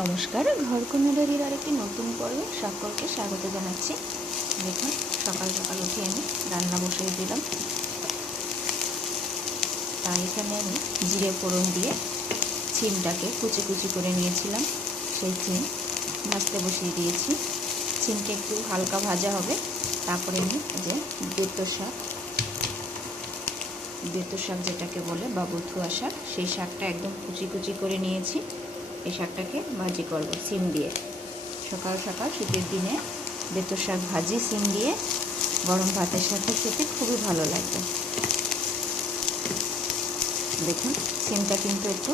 নমস্কার, ঘরকন্নাদের আরেকটি নতুন পর্বে সকলকে স্বাগত জানাচ্ছি। দেখুন, সকাল সকাল উঠে আমি রান্না বসিয়ে দিলাম। তাই এখানে আমি জিরে ফোড়ন দিয়ে সিমটাকে কুচি কুচি করে নিয়েছিলাম, সেই সিম ভাজতে বসিয়ে দিয়েছি। সিমটা একটু হালকা ভাজা হবে, তারপরে আমি যে বেতো শাক যেটাকে বলে বা বথুয়া শাক, সেই শাকটা একদম কুচি কুচি করে নিয়েছি। এই শাকটাকে ভাজি করব সিম দিয়ে। সকাল সকাল শীতের দিনে বেতো শাক ভাজি সিম দিয়ে গরম ভাতের সাথে খেতে খুবই ভালো লাগবে। দেখুন, সিমটা কিন্তু একটু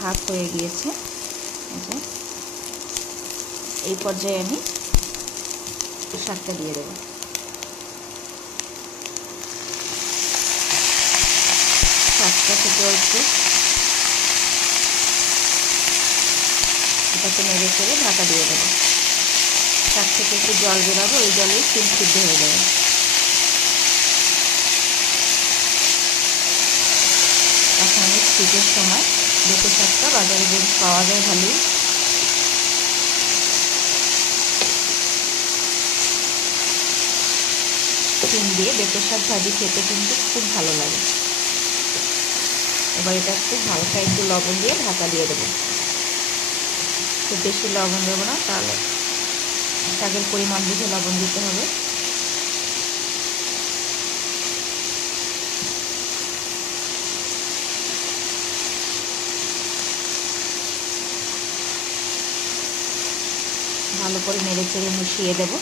হাফ হয়ে গিয়েছে। এই পর্যায়ে আমি শাকটা দিয়ে দেব। শাকটা থেকে একটু এটাকে নেড়ে চেড়ে ঢাকা দিয়ে দেবো। শাক থেকে একটু জল বেরাবো, ওই জলেই সিম সিদ্ধ হয়ে যাবে। এখন আমি শীতের সময় বেতো শাকটা বাজারে বেশ পাওয়া যায় ভালোই। সিম দিয়ে বেতো শাক ভাজি খেতে কিন্তু খুব ভালো লাগে। এবার এটা একটু হালকা একটু লবণ দিয়ে ঢাকা দিয়ে দেবো। খুব বেশি লবণ দেবো না, তাহলে শাকের পরিমাণ বুঝে লবণ দিতে হবে। ভালো করে নেড়ে চেড়ে মিশিয়ে দেব।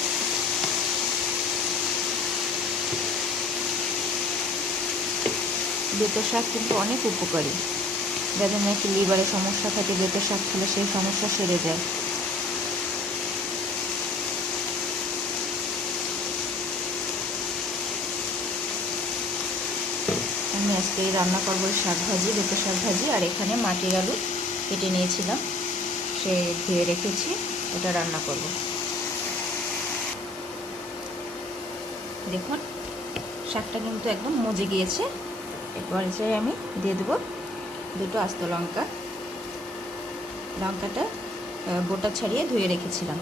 বেতো শাক কিন্তু অনেক উপকারী। যাদের নাকি লিভারের সমস্যা থাকে, বেতো শাক খেলে সেই সমস্যা সেরে যায়। আমি আজকে রান্না করবো শাক ভাজি, বেতো শাক ভাজি। আর এখানে মাটির আলু কেটে নিয়েছিলাম, সে ধুয়ে রেখেছি, ওটা রান্না করব। দেখুন, শাকটা কিন্তু একদম মজে গিয়েছে। এরপর আমি দিয়ে দেবো দুটো আস্ত লঙ্কা। লঙ্কাটা বোটা ছাড়িয়ে ধুয়ে রেখেছিলাম।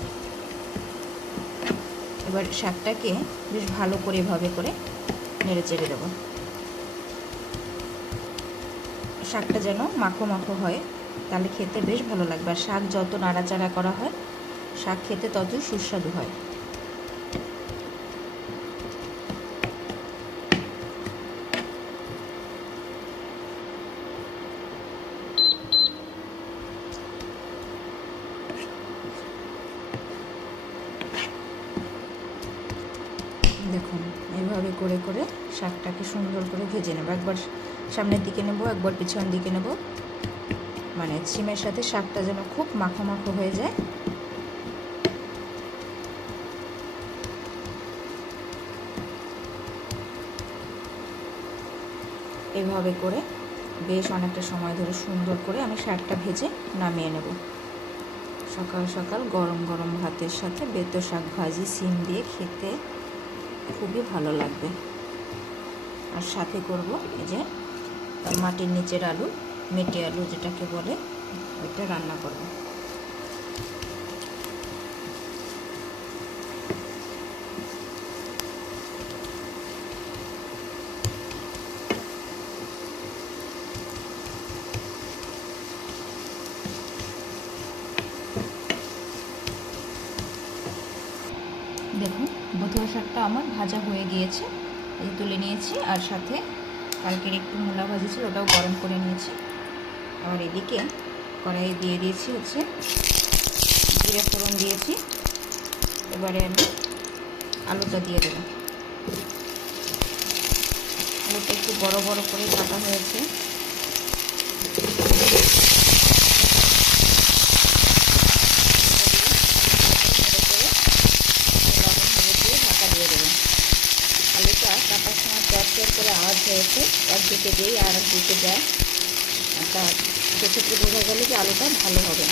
এবার শাকটাকে বেশ ভালো করে এভাবে করে নেড়ে চেড়ে দেবো। শাকটা যেন মাখো মাখো হয়, তাহলে খেতে বেশ ভালো লাগবে। আর শাক যত নাড়াচাড়া করা হয়, শাক খেতে ততই সুস্বাদু হয়। দেখুন, এইভাবে করে করে শাকটাকে সুন্দর করে ভেজে নেব। একবার সামনের দিকে নেব, একবার পিছন দিকে নেব, মানে সিমের সাথে শাকটা যেন খুব মাখো মাখো হয়ে যায়। এভাবে করে বেশ অনেকটা সময় ধরে সুন্দর করে আমি শাকটা ভেজে নামিয়ে নেব। সকাল সকাল গরম গরম ভাতের সাথে বেতো শাক ভাজি সিম দিয়ে খেতে খুবই ভালো লাগবে। আর সাথে করব এই যে মাটির নিচের আলু, মেটে আলু যেটাকে বলে, ওইটা রান্না করব। দেখুন, বথুয়া শাকটা আমার ভাজা হয়ে গিয়েছে, এই তুলে নিয়েছি। আর সাথে কালকের একটু মূলা ভাজি ছিল, ওটাও গরম করে নিয়েছি। আর এদিকে কড়াইয়ে দিয়ে দিয়েছি জিরে ফোড়ন দিয়েছি। এবারে আমি আলুটা দিয়ে দেবো। আলুটা একটু বড় বড় করে কাটা হয়েছে। আলুটা কাটার সময় চট করে আওয়াজ হয়েছে, একদিকে যেই আর একদিকে যায়, তা সেক্ষেত্রে বোঝা গেল যে আলুটা ভালো হবে।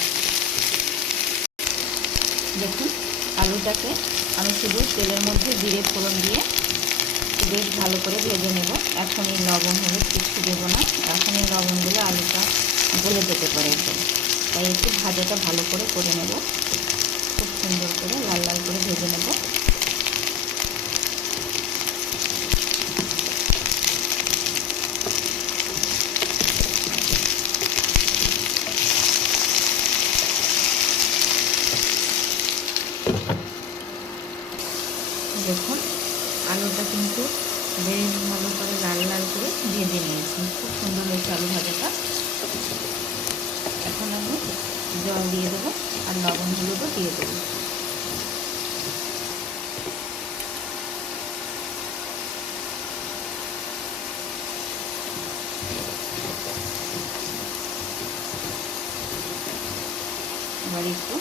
দেখুন, আলুটাকে আমি শুধু তেলের মধ্যে জিরে ফোড়ন দিয়ে বেশ ভালো করে ভেজে নেব। এখনই লবণ হলুদ কিছু দেবো না, এখনই লবণ দিলে আলুটা গলে যেতে পারে একদম। তাই একটু ভাজাটা ভালো করে করে নেব, খুব সুন্দর করে লাল লাল করে ভেজে নেব। দেখুন আলুটা কিন্তু বেশ ভালো করে লাল লাল করে ভেজে নিয়েছি, খুব সুন্দর হয়েছে আলু ভাজাটা। এখন আমি জল দিয়ে দেবো আর লবণ হলুদও দিয়ে দেবো। এবার একটু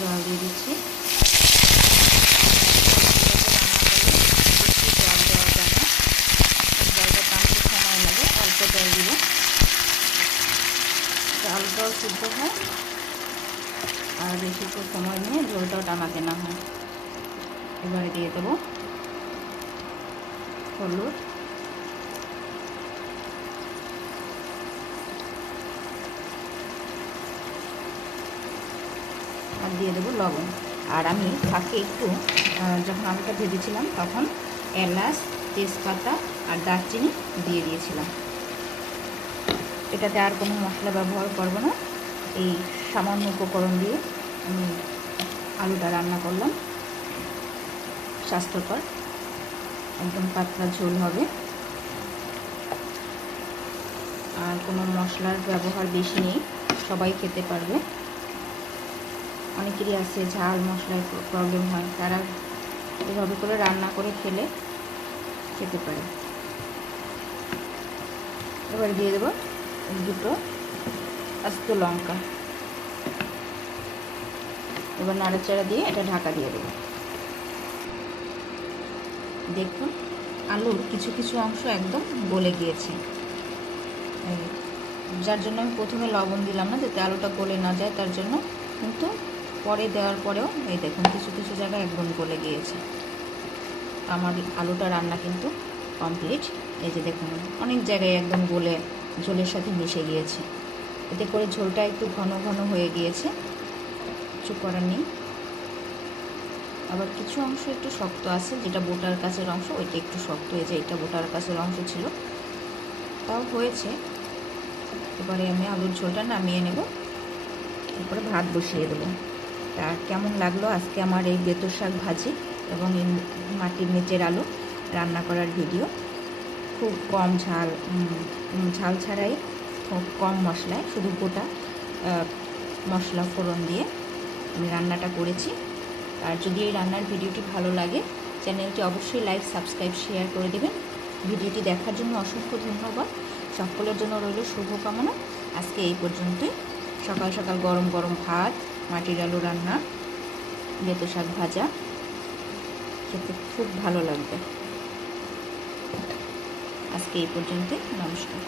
জল দিয়ে দিচ্ছি। জলটা টানতে সময় লাগে, অল্প জল দিব, চালটাও সিদ্ধ হয় আর বেশি একটু সময় নিয়ে ঝোলটাও টানাতে না হয়। এবারে দিয়ে দেবো হলুদ, আর দিয়ে দেবো লবণ। আর আমি ফাঁকে একটু যখন আলুটা ভেজেছিলাম তখন এলাচ, তেজপাতা আর দারচিনি দিয়ে দিয়েছিলাম। এটাতে আর কোনো মশলা ব্যবহার করব না, এই সামান্য উপকরণ দিয়ে আমি আলুটা রান্না করলাম। স্বাস্থ্যকর, একদম পাতলা ঝোল হবে, আর কোনো মশলার ব্যবহার বেশি নেই, সবাই খেতে পারবে। অনেকেরই আছে ঝাল মশলার প্রবলেম হয়, তারা এভাবে করে রান্না করে খেলে খেতে পারে। এবার দিয়ে দেবো দুটো আস্ত লঙ্কা। এবার নাড়াচাড়া দিয়ে এটা ঢাকা দিয়ে দেবো। দেখুন আলুর কিছু কিছু অংশ একদম গলে গিয়েছে, যার জন্য আমি প্রথমে লবণ দিলাম না, যাতে আলুটা গলে না যায় তার জন্য। কিন্তু পরে দেওয়ার পরেও এই দেখুন কিছু কিছু জায়গায় একদম গলে গিয়েছে। আমার আলুটা রান্না কিন্তু কমপ্লিট। এই যে দেখুন অনেক জায়গায় একদম গলে ঝোলের সাথে মিশে গিয়েছে, এতে করে ঝোলটা একটু ঘন ঘন হয়ে গিয়েছে, কিছু করার নেই। আবার কিছু অংশ একটু শক্ত আছে, যেটা বোটার কাছের অংশ ওইটা একটু শক্ত হয়েছে, এটা বোটার কাছের অংশ ছিল, তাও হয়েছে। এবারে আমি আলুর ঝোলটা নামিয়ে নেব, তারপরে ভাত বসিয়ে দেবো। তা কেমন লাগলো আজকে আমার এই বেতো শাক ভাজি এবং এই মাটির নিচের আলু রান্না করার ভিডিও। খুব কম ঝাল ছাড়াই, খুব কম মশলায়, শুধু গোটা মশলা ফোড়ন দিয়ে আমি রান্নাটা করেছি। আর যদি এই রান্নার ভিডিওটি ভালো লাগে, চ্যানেলটি অবশ্যই লাইক, সাবস্ক্রাইব, শেয়ার করে দেবেন। ভিডিওটি দেখার জন্য অসংখ্য ধন্যবাদ। সকলের জন্য রইল শুভকামনা। আজকে এই পর্যন্তই। সকাল সকাল গরম গরম ভাত, মাটির আলু রান্না, বেতো শাক ভাজা খেতে খুব ভালো লাগবে। আজকে এই পর্যন্তই, নমস্কার।